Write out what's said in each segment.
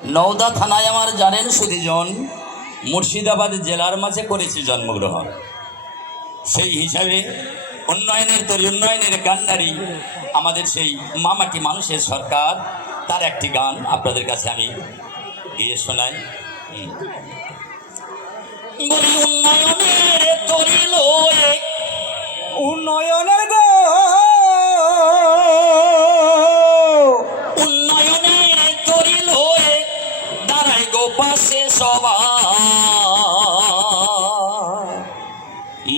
নওদা থানায় আমার জানেন সুদীজন মুর্শিদাবাদ জেলার মাঝে করেছি জন্মগ্রহণ। সেই হিসাবে উন্নয়নের তরি উন্নয়নের কান্ডারি আমাদের সেই মামাটি মানুষের সরকার, তার একটি গান আপনাদের কাছে আমি গিয়ে শোনাই। বলি উন্নয়নের তরি লয়ে উন্নয়নের গো উন্নয়নের তরি লয়ে দাঁড়াই গো পাশে সবাই,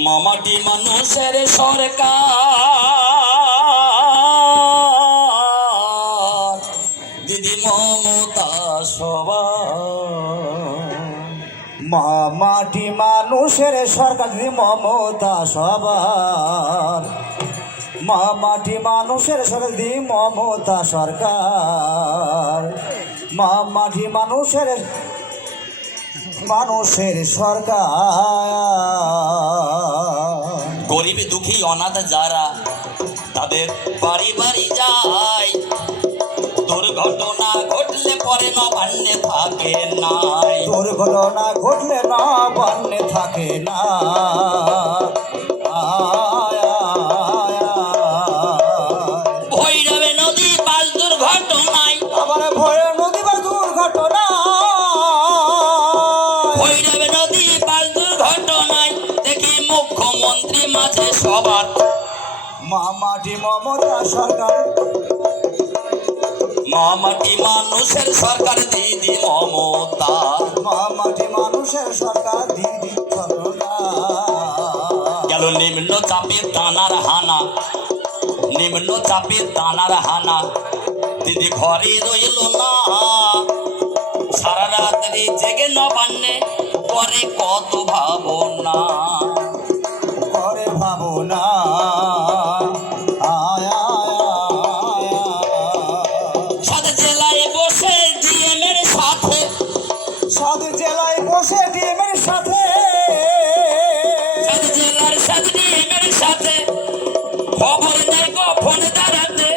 মামাটি মানুষের সরকার, দিদি মমতা সবাই। মামাটি মানুষের সরকার দিদি মমতা সবার, মামাটি মানুষের সরকার দিদি মমতা সরকার, মামাটি মানুষের সরকার। গরিব দুঃখী অনাথ যারা তাদের বাড়ি বাড়ি যায়, দুর্ঘটনা ঘটলে পরে নবান্নে থাকে নাই, দুর্ঘটনা ঘটলে নবান্নে থাকে না। ভৈরবে নদী বাস দুর্ঘটনায়, আবার ভৈরব নদী বা দুর্ঘটনা, ভৈরবে নদী বাস দুর্ঘটনায় দেখি মুখ্যমন্ত্রী মাঝে সবার, মামাটি মমতা সরকার, মামাটি মানুষের সরকার দিদি মমতা। মামাটি মানুষের সরকার দিদি সরকার। গেল নিম্ন চাপের দানার হানা, নিম্ন চাপের দানার হানা, দিদি ঘরে রইল না, সারা রাত্রি জেগে নবান্নে পরে কত ভাবনা, করে ভাবনা। সাত জেলায় বসে ডিএমের সাথে, সাত জেলায় বসে ডিমের সাথে, সাত জেলার সাত ডিএমের সাথে খবর নেই গো ফোন দাঁড়াতে,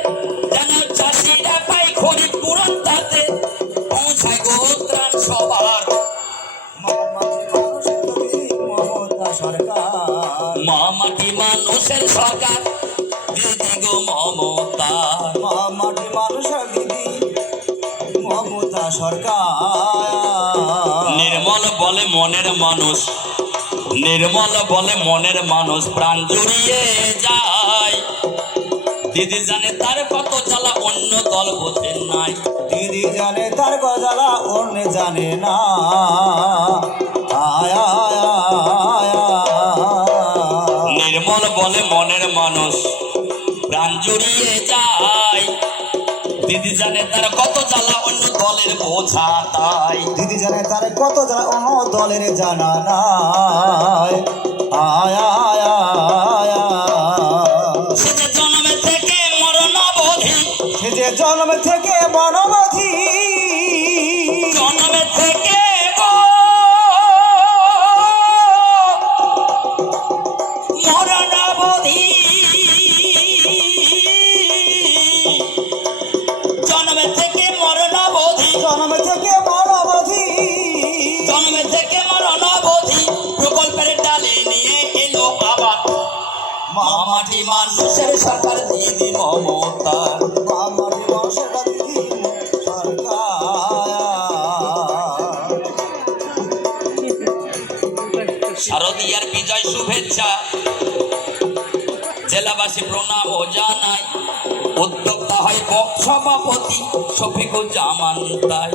যেন চাষিরা পাই খরিফ পূরণ তাতে পৌঁছায় গো ত্রাণ সবার, মামাটি মানুষের দিদি মমতা সরকার, মামাটি মানুষের সরকার দিদি গো মমতা। মামাটি মানুষের দিদি মমতা সরকার। নির্মল বলে মনের মানুষ, নির্মল বলে মনের মানুষ প্রাণ জুড়িয়ে যায়, দিদি জানে তার কত জ্বালা অন্য দল বোঝে নাই, দিদি জানে তার গজালা অন্য জানে না। আয়া নির্মল বলে মনের মানুষ প্রাণ জুড়িয়ে যায়, দিদি জানে তার কত জ্বালা অন্য দলের বোঝা তাই, দিদি জানে তার কত জানা অন্য দলের জানা নাই। আয়া সে যে জন্ম থেকে মরণ অবধি, সে যে জন্ম থেকে মনোবধি, জন্ম থেকে মরণ অবধি, জন্ম থেকে মরণ অবধি, জন্ম থেকে মনোবধি, জন্ম থেকে মরণ অবধি প্রকল্পের ডালে নিয়ে এলো আবার, মামাটি মানুষের সরকার দিদি মমতা। মামাটি মানুষের দিদি সরকার। শারদীয়ার বিজয় শুভেচ্ছা জেলাবাসী প্রণাম ও জানাই, উদ্যোক্তা হয় সভাপতি শফিকুজ্জামান তাই।